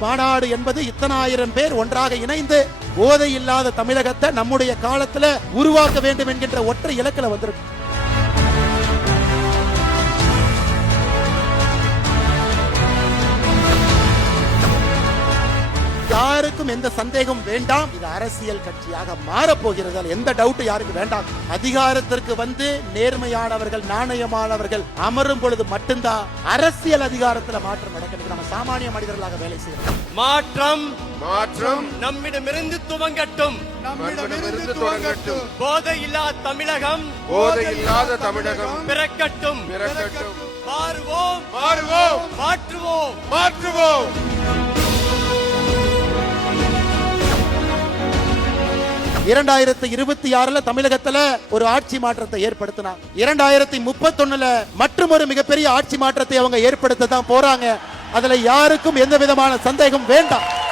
மாநாடு என்பது இத்தனாயிரம் பேர் ஒன்றாக இணைந்து போதை இல்லாத தமிழகத்தை நம்முடைய காலத்துல உருவாக்க வேண்டும் என்கின்ற ஒற்றை இலக்கில வந்திருக்கு. யாருக்கும் எந்த சந்தேகம் வேண்டாம், இது அரசியல் கட்சியாக மாறப்போகிறது, எந்த டவுட் யாருக்கு வேண்டாம். அதிகாரத்திற்கு வந்து நேர்மையானவர்கள் நாணயமானவர்கள் அமரும் பொழுது மட்டும்தான் அரசியல் அதிகாரத்தில் மாற்றம் நடக்கிறது. நம்ம சாமானிய மனிதர்களாக வேலை செய்யணும். மாற்றம் நம்மிடமிருந்து துவங்கட்டும். போதை இல்லாத தமிழகம் பிறக்கட்டும். மாறுவோம், மாற்றுவோம். 2026 தமிழகத்துல ஒரு ஆட்சி மாற்றத்தை ஏற்படுத்தினாங்க. 2031 மற்றொரு மிகப்பெரிய ஆட்சி மாற்றத்தை அவங்க ஏற்படுத்த தான் போறாங்க. அதுல யாருக்கும் எந்த விதமான சந்தேகம் வேண்டாம்.